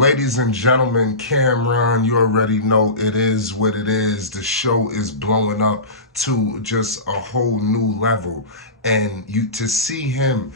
Ladies and gentlemen, Cameron, you already know it is what it is. The show is blowing up to just a whole new level. And to see him,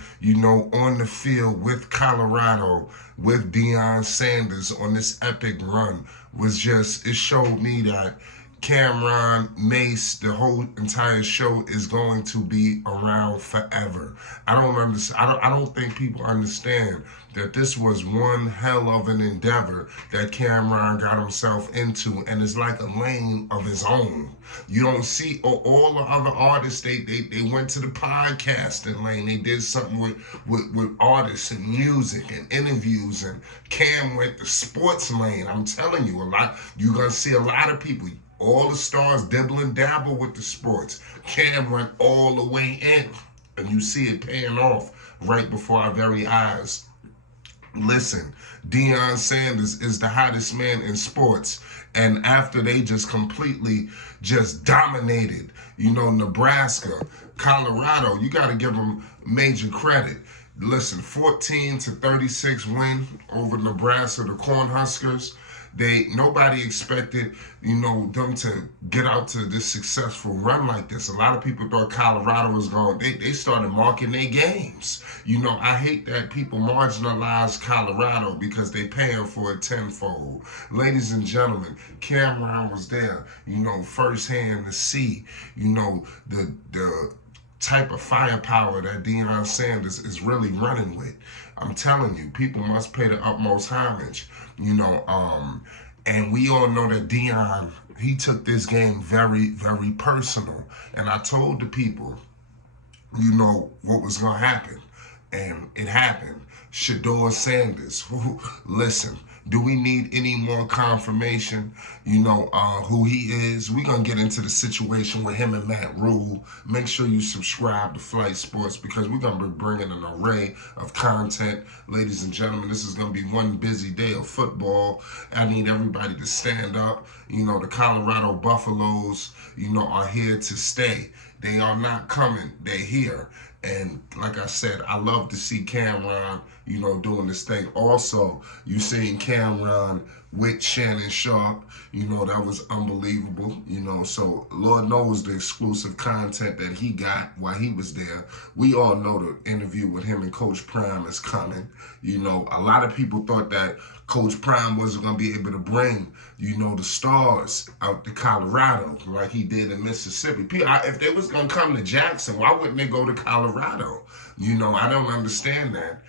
on the field with Colorado, with Deion Sanders on this epic run it showed me that Cameron, Mace, the whole entire show is going to be around forever. I don't understand. I don't think people understand that this was one hell of an endeavor that Cameron got himself into, and it's like a lane of his own. You don't see all the other artists. They went to the podcasting lane. They did something with artists and music and interviews, and Cam went the sports lane. I'm telling you, you're gonna see a lot of people. All the stars dibble and dabble with the sports. Cam went all the way in, and you see it paying off right before our very eyes. Listen, Deion Sanders is the hottest man in sports, and after they just completely just dominated, Nebraska, Colorado, you got to give them major credit. Listen, 14-36 win over Nebraska, the Cornhuskers. Nobody expected, them to get out to this successful run like this. A lot of people thought Colorado was going. They started marking their games. I hate that people marginalize Colorado because they paying for it tenfold. Ladies and gentlemen, Cameron was there, firsthand to see, the type of firepower that Deion Sanders is really running with. I'm telling you, people must pay the utmost homage, and we all know that Deion, he took this game very, very personal. And I told the people, what was going to happen. And it happened. Shedeur Sanders, listen, do we need any more confirmation, who he is? We're going to get into the situation with him and Matt Rule. Make sure you subscribe to Flight Sports because we're going to be bringing an array of content. Ladies and gentlemen, this is going to be one busy day of football. I need everybody to stand up. The Colorado Buffaloes, are here to stay. They are not coming. They're here. And like I said, I love to see Cameron, doing this thing. Also, you seen Cameron with Shannon Sharp, that was unbelievable, So Lord knows the exclusive content that he got while he was there. We all know the interview with him and Coach Prime is coming. A lot of people thought that Coach Prime wasn't going to be able to bring, the stars out to Colorado like he did in Mississippi. If they was going to come to Jackson, why wouldn't they go to Colorado? I don't understand that.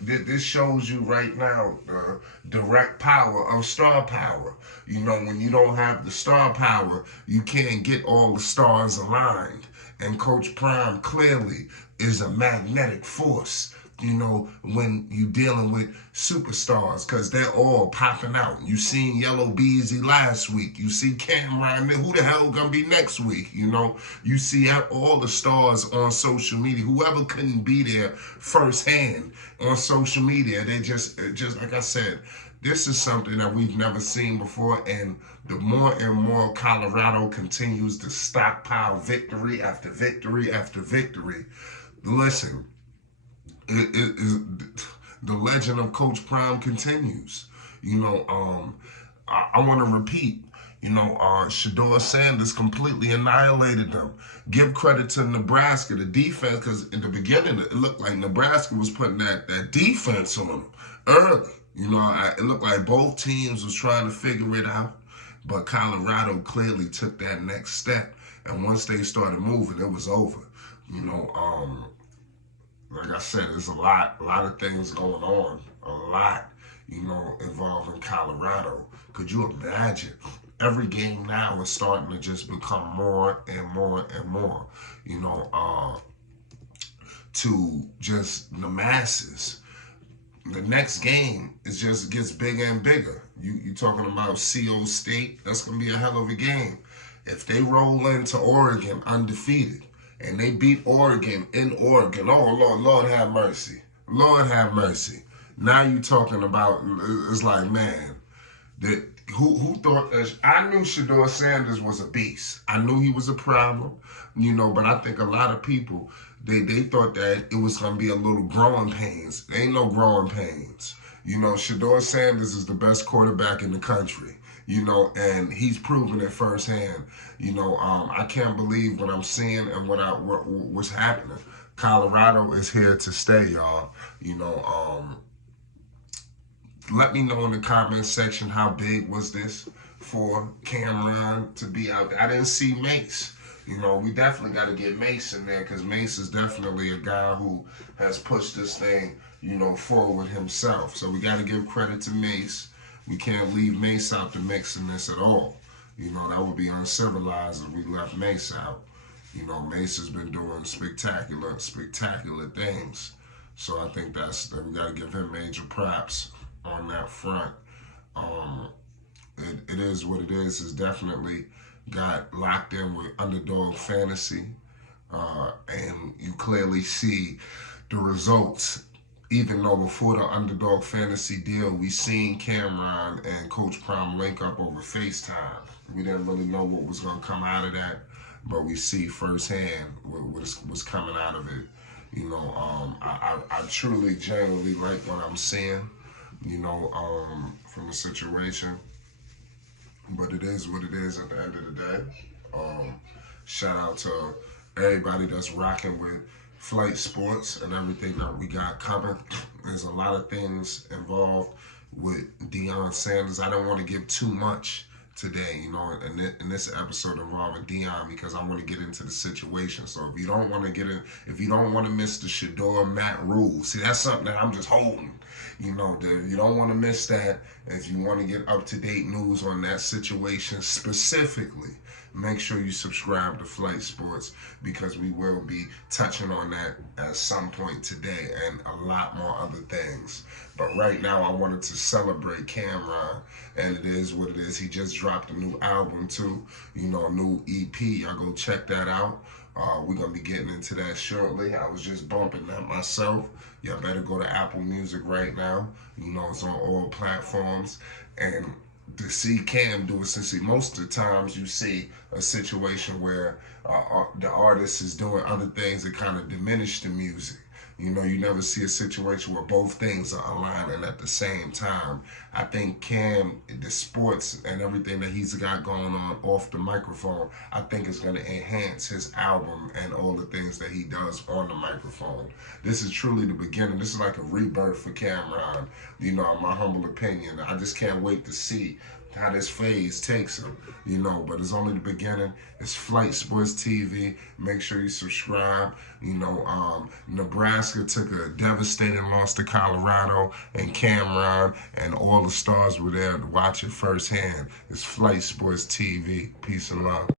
This shows you right now the direct power of star power. When you don't have the star power, you can't get all the stars aligned. And Coach Prime clearly is a magnetic force, when you're dealing with superstars, because they're all popping out. You seen Yellow Beezy last week. You see Cameron, who the hell gonna be next week? You see all the stars on social media. Whoever couldn't be there firsthand on social media, they just like I said, this is something that we've never seen before, and the more and more Colorado continues to stockpile victory after victory after victory, listen, the legend of Coach Prime continues. I want to repeat, Shedeur Sanders completely annihilated them. Give credit to Nebraska, the defense, because in the beginning, it looked like Nebraska was putting that defense on them early. It looked like both teams was trying to figure it out, but Colorado clearly took that next step. And once they started moving, it was over. Like I said, there's a lot of things going on, a lot, involving Colorado. Could you imagine? Every game now is starting to just become more and more and more, to just the masses. The next game just gets bigger and bigger. You talking about CO State? That's going to be a hell of a game. If they roll into Oregon undefeated, and they beat Oregon in Oregon. Oh, Lord have mercy. Lord have mercy. Now you talking about, it's like, man, who thought that? I knew Shedeur Sanders was a beast. I knew he was a problem, but I think a lot of people, they thought that it was going to be a little growing pains. There ain't no growing pains. You know, Shedeur Sanders is the best quarterback in the country. You know, and he's proven it firsthand. You know, I can't believe what I'm seeing and what's happening. Colorado is here to stay, y'all. You know, let me know in the comment section how big was this for Cameron to be out there. I didn't see Mace. You know, we definitely got to get Mace in there because Mace is definitely a guy who has pushed this thing, you know, forward himself. So we got to give credit to Mace. We can't leave Mace out the mix in this at all. You know, that would be uncivilized if we left Mace out. You know, Mace has been doing spectacular things. So I think that we got to give him major props on that front. Um, it is what it is. It's definitely got locked in with underdog fantasy, and you clearly see the results. Even though before the underdog fantasy deal, we seen Cameron and Coach Prime link up over FaceTime. We didn't really know what was going to come out of that, but we see firsthand what's coming out of it. You know, I truly, genuinely like what I'm seeing, you know, from the situation. But it is what it is at the end of the day. Shout out to everybody that's rocking with Flight Sports and everything that we got coming. There's a lot of things involved with Deion Sanders. I don't want to give too much today, you know, in this episode involving Deion because I want to get into the situation. So if you don't want to if you don't want to miss the Shedeur Matt rule, see, that's something that I'm just holding. You know, you don't want to miss that. If you want to get up-to-date news on that situation specifically, make sure you subscribe to Flight Sports because we will be touching on that at some point today and a lot more other things. But right now, I wanted to celebrate Cameron, and it is what it is. He just dropped a new album too, you know, a new EP. Y'all go check that out. We're going to be getting into that shortly. I was just bumping that myself. Y'all better go to Apple Music right now. You know, it's on all platforms. And to see Cam do it, since most of the times you see a situation where the artist is doing other things that kind of diminish the music. You know, you never see a situation where both things are aligning at the same time. I think Cam, the sports and everything that he's got going on off the microphone, I think is going to enhance his album and all the things that he does on the microphone. This is truly the beginning. This is like a rebirth for Cameron, you know, in my humble opinion. I just can't wait to see how this phase takes him, you know, but it's only the beginning. It's Flight Sports TV. Make sure you subscribe. You know, Nebraska took a devastating loss to Colorado, and Cameron and all the stars were there to watch it firsthand. It's Flight Sports TV. Peace and love.